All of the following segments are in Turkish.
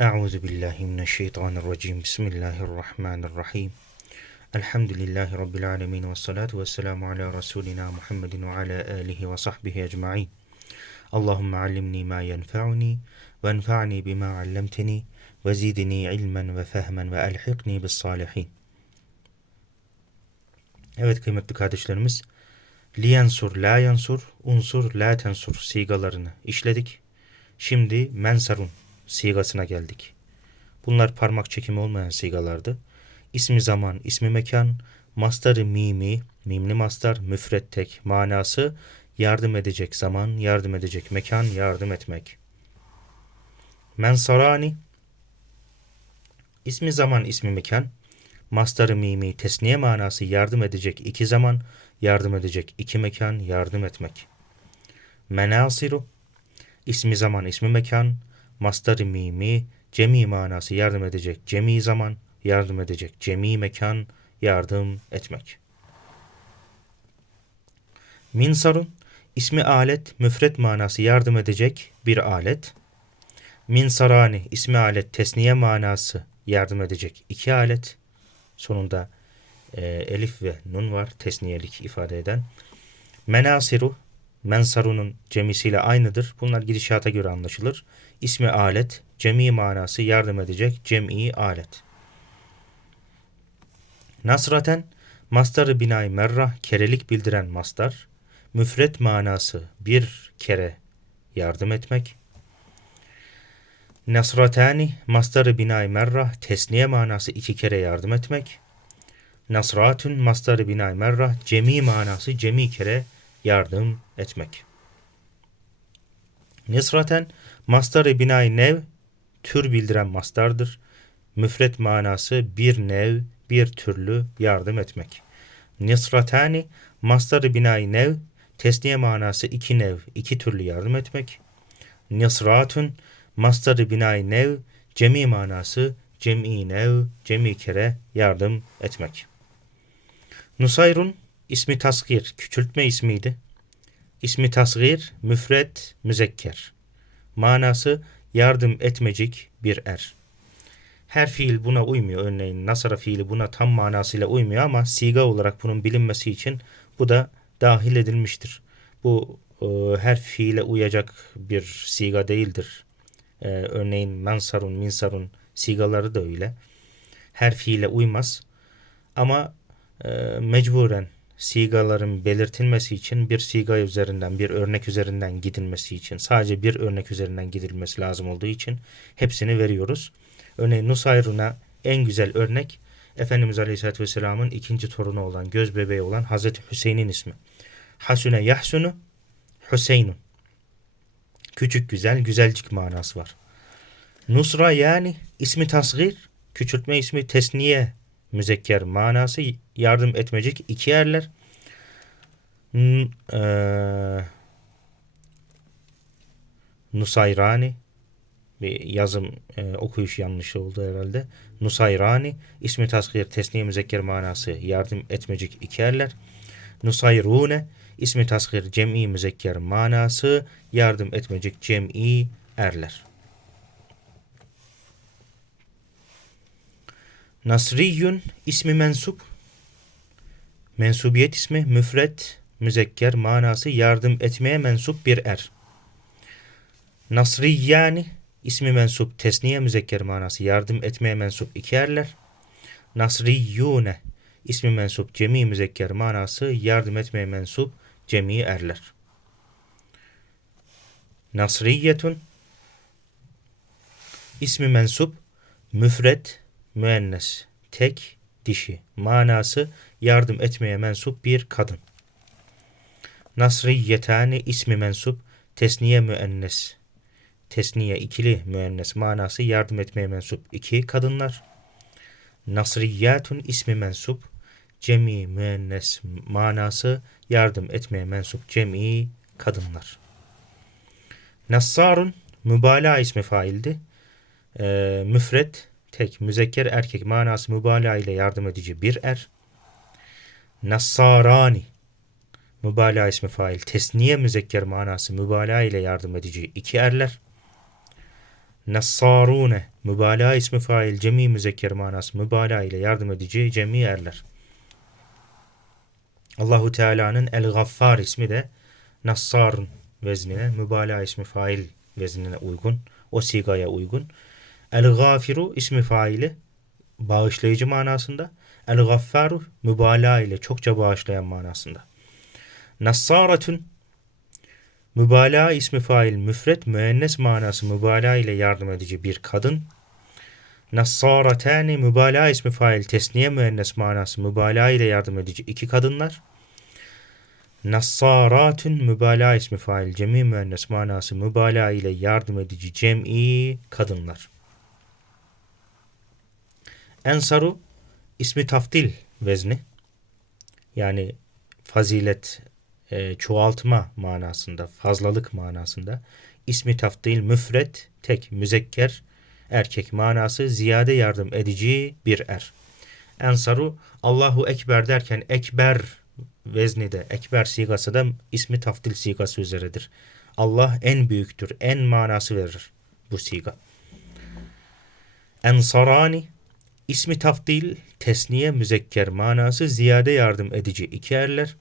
أعوذ بالله من الشيطان الرجيم. بسم الله الرحمن الرحيم. الحمد لله رب العالمين والصلاة والسلام على رسولنا محمد وعلى آله وصحبه أجمعين. اللهم علمني ما ينفعني وانفعني بما علمتني وزيدني علما وفهما وألحقني بالصالحين. Evet kıymetli kardeşlerimiz Liyansur, la yansur, unsur, la tensur sigalarını işledik. Şimdi mensarun sigasına geldik. Bunlar parmak çekimi olmayan sigalardı. İsmi zaman, ismi mekan, mastarı mimi, mimli mastar, müfret tek, manası yardım edecek zaman, yardım edecek mekan, yardım etmek. Mensarani, ismi zaman, ismi mekan, mastarı mimi, tesniye manası yardım edecek iki zaman, yardım edecek iki mekan, yardım etmek. Menasiru, ismi zaman, ismi mekan, mastarı mimi, cemi manası yardım edecek cemi zaman, yardım edecek cemi mekan, yardım etmek. Minsarun, ismi alet, müfret manası yardım edecek bir alet. Minsarani, ismi alet, tesniye manası yardım edecek iki alet. Sonunda e, elif ve nun var, tesniyelik ifade eden. Menasiru, mensarunun cemisiyle aynıdır. Bunlar gidişata göre anlaşılır. İsmi alet, cemi manası yardım edecek cem'i alet. Nasraten, mastarı binay merrah, kerelik bildiren mastar. Müfret manası bir kere yardım etmek. Nasratani, mastarı binay merrah, tesniye manası iki kere yardım etmek. Nasratun, mastarı binay merrah, cemi manası cemi kere yardım etmek. Nisraten, mastarı binay nev, tür bildiren mastardır. Müfret manası bir nev, bir türlü yardım etmek. Nisratani, mastarı binay nev, tesniye manası iki nev, iki türlü yardım etmek. Nisratun, mastarı binay nev, cemi manası cem'i nev, cemi kere yardım etmek. Nusayrun, ismi tasgir, küçültme ismiydi. İsmi tasgir, müfret, müzekker. Manası yardım etmecik bir er. Her fiil buna uymuyor. Örneğin nasara fiili buna tam manasıyla uymuyor ama siga olarak bunun bilinmesi için bu da dahil edilmiştir. Bu e, her fiile uyacak bir siga değildir. E, örneğin mansarun, minsarun sigaları da öyle. Her fiile uymaz. Ama e, mecburen sigaların belirtilmesi için bir siga üzerinden, bir örnek üzerinden gidilmesi için, sadece bir örnek üzerinden gidilmesi lazım olduğu için hepsini veriyoruz. Örneğin Nusayrun'a en güzel örnek Efendimiz Aleyhisselatü Vesselam'ın ikinci torunu olan, göz bebeği olan Hazreti Hüseyin'in ismi. Hasune Yahsunu Hüseyinun. Küçük güzel, güzelcik manası var. Nusra yani ismi tasgir, küçültme ismi tesniye müzekker manası yardım etmecik iki yerler. N e Nusayrani bir yazım e, okuyuş yanlışı oldu herhalde. Nusayrani ismi tasgir tesniye müzekker manası yardım etmecik iki yerler. Nusayrune ismi tasgir cem'i müzekker manası yardım etmecik cem'i erler. Nasriyun ismi mensup. Mensubiyet ismi müfret, müzekker manası yardım etmeye mensup bir er. Nasriyani ismi mensup tesniye müzekker manası yardım etmeye mensup iki erler. Nasriyune ismi mensup cemi müzekker manası yardım etmeye mensup cemi erler. Nasriyetun ismi mensup müfret müennes, tek, dişi. Manası yardım etmeye mensup bir kadın. Nasriyetani ismi mensup, tesniye müennes. Tesniye ikili müennes manası yardım etmeye mensup iki kadınlar. Nasriyatun ismi mensup, cemi müennes manası yardım etmeye mensup cemi kadınlar. Nassarun mübalağa ismi faildi. Ee, müfret tek müzekker erkek manası mübalağa ile yardım edici bir er. Nassarani mübalağa ismi fail tesniye müzekker manası mübalağa ile yardım edici iki erler. Nassarune mübalağa ismi fail cemi müzekker manası mübalağa ile yardım edici cemi erler. Allahu Teala'nın El Gaffar ismi de Nassarun veznine mübalağa ismi fail veznine uygun. O sigaya uygun. El Gafiru ismi faili bağışlayıcı manasında. El Gaffaru mübalağa ile çokça bağışlayan manasında. Nassaratun mübalağa ismi fail müfret müennes manası mübalağa ile yardım edici bir kadın. Nassaratani mübalağa ismi fail tesniye müennes manası mübalağa ile yardım edici iki kadınlar. Nassaratun mübalağa ismi fail cemi müennes manası mübalağa ile yardım edici cem'i kadınlar. Ensaru ismi taftil vezni yani fazilet e, çoğaltma manasında fazlalık manasında ismi taftil müfret tek müzekker erkek manası ziyade yardım edici bir er. Ensaru Allahu Ekber derken Ekber vezni de Ekber sigası da ismi taftil sigası üzeredir. Allah en büyüktür, en manası verir bu siga. Ensarani ismi taftil tesniye müzekker manası ziyade yardım edici iki erler.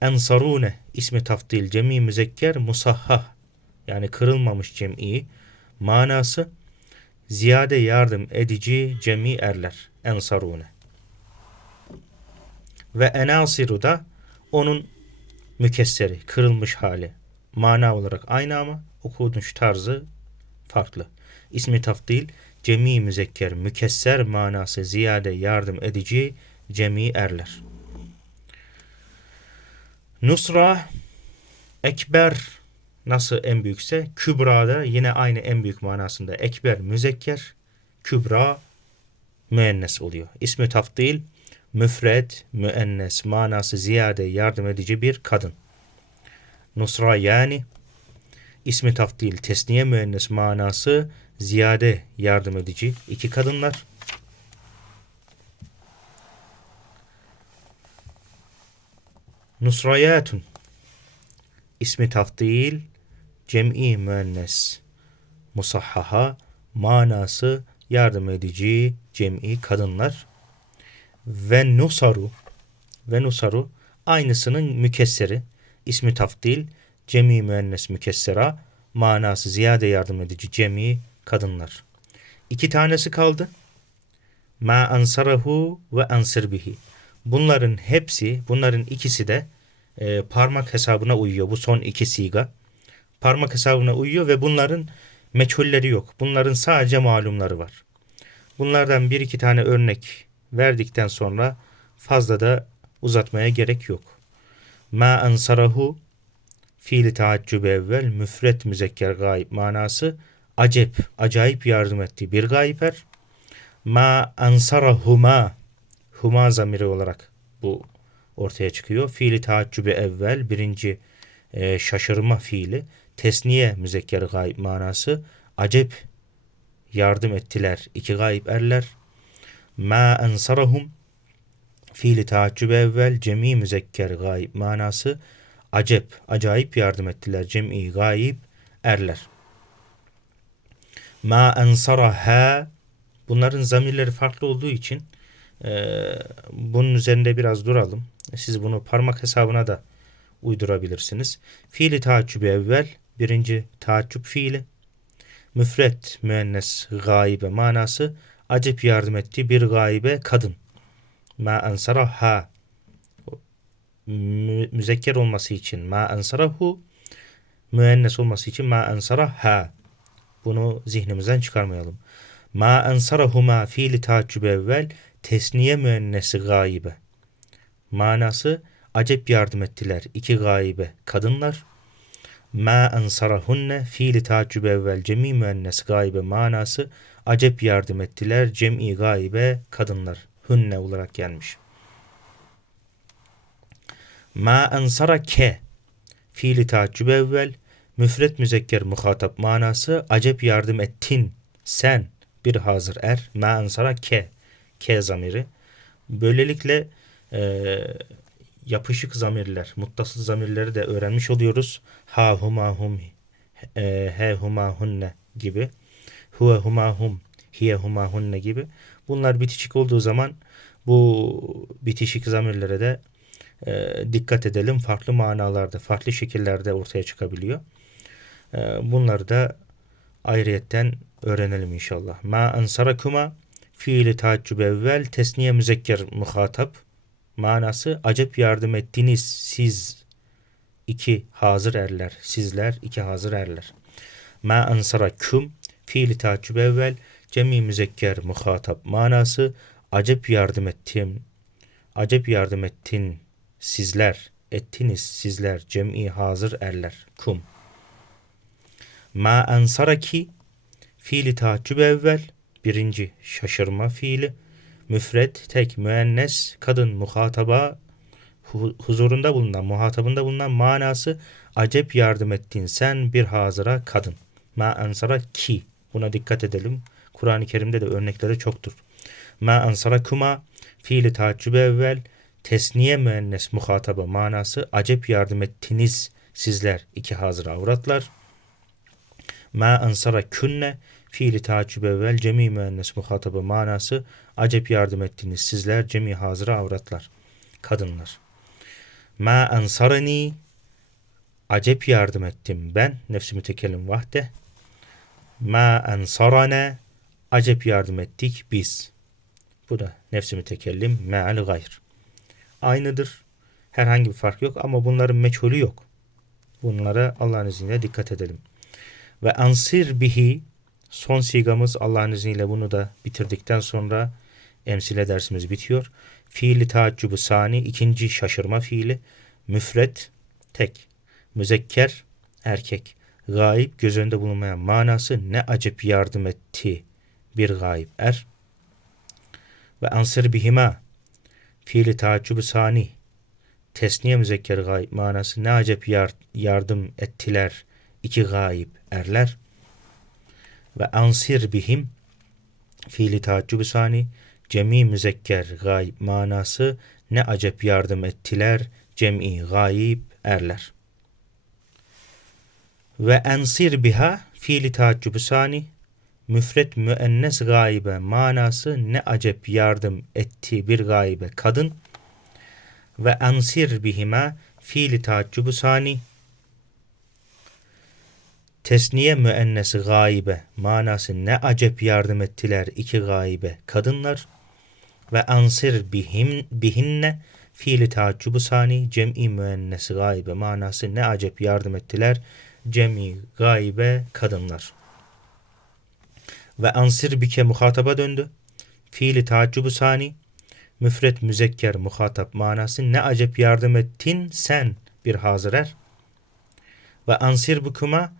Ensarune ismi taftil cemi müzekker musahhah yani kırılmamış cem'i manası ziyade yardım edici cemi erler. Ensarune. Ve enasiru da onun mükesseri, kırılmış hali. Mana olarak aynı ama okunuş tarzı farklı. İsmi taftil cemi müzekker mükesser manası ziyade yardım edici cemi erler. Nusra ekber nasıl en büyükse kübra da yine aynı en büyük manasında ekber müzekker kübra müennes oluyor. İsmi taftil müfred müennes manası ziyade yardım edici bir kadın. Nusra yani ismi taftil tesniye müennes manası ziyade yardım edici iki kadınlar. Nusrayatun. İsmi taftil cem'i müennes musahhaha manası yardım edici cem'i kadınlar. Ve nusaru ve nusaru aynısının mükesseri. İsmi taftil cem'i müennes mükessera manası ziyade yardım edici cem'i kadınlar. İki tanesi kaldı. Ma ansarahu ve ansir bihi. Bunların hepsi, bunların ikisi de e, parmak hesabına uyuyor. Bu son iki siga. Parmak hesabına uyuyor ve bunların meçhulleri yok. Bunların sadece malumları var. Bunlardan bir iki tane örnek verdikten sonra fazla da uzatmaya gerek yok. Ma ansarahu fiili taaccüb evvel müfret müzekker gayb manası acep, acayip yardım etti bir gayber. Ma ansarahuma huma zamiri olarak bu ortaya çıkıyor. Fiili taaccübe evvel birinci e, şaşırma fiili. Tesniye müzekker gayb manası acep yardım ettiler. iki gayb erler. Ma ensarahum fiili taaccübe evvel cemi müzekker gayb manası acep, acayip yardım ettiler. Cem'i gayb erler. Ma ensaraha bunların zamirleri farklı olduğu için e, bunun üzerinde biraz duralım. Siz bunu parmak hesabına da uydurabilirsiniz. Fiili taaccübü evvel birinci taaccüp fiili. Müfret müennes gaibe manası acep yardım etti bir gaibe kadın. Ma ensaraha mü müzekker olması için ma ensarahu müennes olması için ma ensaraha bunu zihnimizden çıkarmayalım. Ma ensarahuma fiili taaccüb evvel tesniye müennesi gaibe. Manası acep yardım ettiler iki gaibe kadınlar. Ma ensarahunne fiili taaccüb evvel cemi müennes gaibe manası acep yardım ettiler cem'i gaibe kadınlar. Hünne olarak gelmiş. Ma ensara ke fiili taaccüb evvel müfret müzekker muhatap manası acep yardım ettin sen bir hazır er ma ensara ke ke zamiri böylelikle e, yapışık zamirler muttasıl zamirleri de öğrenmiş oluyoruz ha huma hum e, he huma hunne gibi. Huve huma hum, hiye huma hunne gibi. Bunlar bitişik olduğu zaman bu bitişik zamirlere de e, dikkat edelim. Farklı manalarda, farklı şekillerde ortaya çıkabiliyor. E, bunları da ayrıyetten öğrenelim inşallah. Ma ensarakuma fiili taaccüb evvel tesniye müzekker muhatap manası acep yardım ettiniz siz iki hazır erler sizler iki hazır erler. Ma ensarakum fiili taaccüb evvel cemi müzekker muhatap manası acep yardım ettim acep yardım ettin sizler ettiniz sizler cem'i hazır erler. Kum. Ma ensaraki fiili taaccüb evvel birinci şaşırma fiili. Müfret tek müennes kadın muhataba hu- huzurunda bulunan muhatabında bulunan manası acep yardım ettin sen bir hazıra kadın. Ma ensara ki buna dikkat edelim. Kur'an-ı Kerim'de de örnekleri çoktur. Ma ensara kuma fiili taaccüb evvel tesniye müennes muhataba manası acep yardım ettiniz sizler iki hazır avratlar. Ma ensara künne fiili taaccüb evvel cemi müennes muhatabı manası acep yardım ettiniz sizler cemi hazıra avratlar kadınlar. Ma ensarani acep yardım ettim ben nefsi mütekellim vahde ma ensarane acep yardım ettik biz. Bu da nefsi mütekellim me'al gayr aynıdır herhangi bir fark yok ama bunların meçhulü yok bunlara Allah'ın izniyle dikkat edelim ve ansir bihi son sigamız Allah'ın izniyle bunu da bitirdikten sonra emsile dersimiz bitiyor. Fiili taaccübü sani ikinci şaşırma fiili. Müfret tek. Müzekker erkek. Gayip göz önünde bulunmayan manası ne acep yardım etti bir gayip er. Ve ansir bihima fiili taaccübü sani tesniye müzekker gayip manası ne acep yar, yardım ettiler iki gayip erler ve ansir bihim fiili taaccübü sani cemi müzekker gayb manası ne acep yardım ettiler cem'i gayib erler. Ve ensir biha fiili taaccübü sani müfret müennes gaybe manası ne acep yardım etti bir gaybe kadın. Ve ensir bihima fiili taaccübü sani. Tesniye müennesi gaibe manası ne acep yardım ettiler iki gaibe kadınlar. Ve ansir bihim bihinne fiili taaccubu sani cem'i müennesi gaibe manası ne acep yardım ettiler cem'i gaibe kadınlar ve ansir bike muhataba döndü. Fiili taaccubu sani. Müfret müzekker muhatap manası. Ne acep yardım ettin sen bir hazırer ve ansir bukuma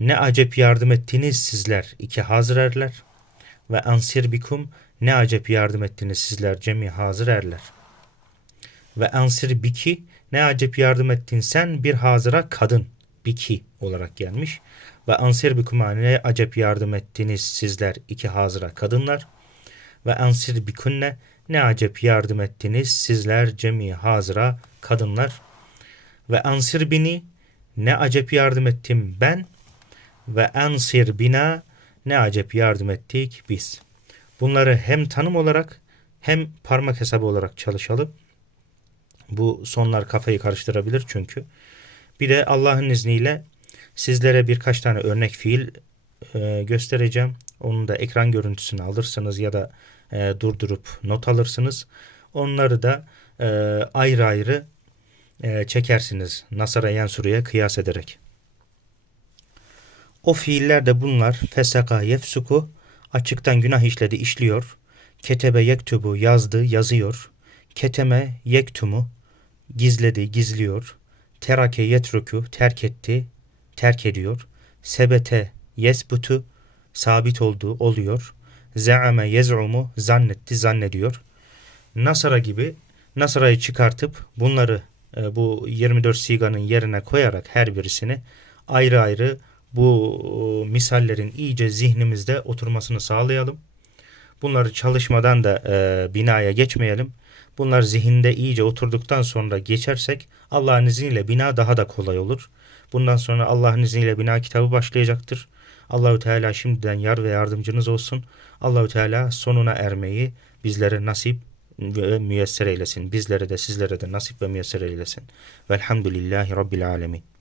ne acep yardım ettiniz sizler iki hazır erler ve ansir bikum ne acep yardım ettiniz sizler cemi hazır erler. Ve ansir biki ne acep yardım ettin sen bir hazıra kadın biki olarak gelmiş. Ve ansir bikuma ne acep yardım ettiniz sizler iki hazıra kadınlar. Ve ansir bikunne ne acep yardım ettiniz sizler cemi hazıra kadınlar. Ve ansir bini ne acep yardım ettim ben ve ensir bina ne acep yardım ettik biz. Bunları hem tanım olarak hem parmak hesabı olarak çalışalım. Bu sonlar kafayı karıştırabilir çünkü. Bir de Allah'ın izniyle sizlere birkaç tane örnek fiil e, göstereceğim. Onun da ekran görüntüsünü alırsınız ya da e, durdurup not alırsınız. Onları da e, ayrı ayrı çekersiniz Nasara Yensuru'ya kıyas ederek. O fiiller de bunlar. Feseka yefsuku açıktan günah işledi işliyor. Ketebe yektubu yazdı yazıyor. Keteme yektumu gizledi gizliyor. Terake yetruku terk etti terk ediyor. Sebete yesbutu sabit oldu oluyor. Zeame yez'umu zannetti zannediyor. Nasara gibi Nasara'yı çıkartıp bunları e, bu 24 siganın yerine koyarak her birisini ayrı ayrı bu misallerin iyice zihnimizde oturmasını sağlayalım. Bunları çalışmadan da e, binaya geçmeyelim. Bunlar zihinde iyice oturduktan sonra geçersek Allah'ın izniyle bina daha da kolay olur. Bundan sonra Allah'ın izniyle bina kitabı başlayacaktır. Allahü Teala şimdiden yar ve yardımcınız olsun. Allahü Teala sonuna ermeyi bizlere nasip ve müyesser eylesin. Bizlere de sizlere de nasip ve müyesser eylesin. Velhamdülillahi Rabbil Alemin.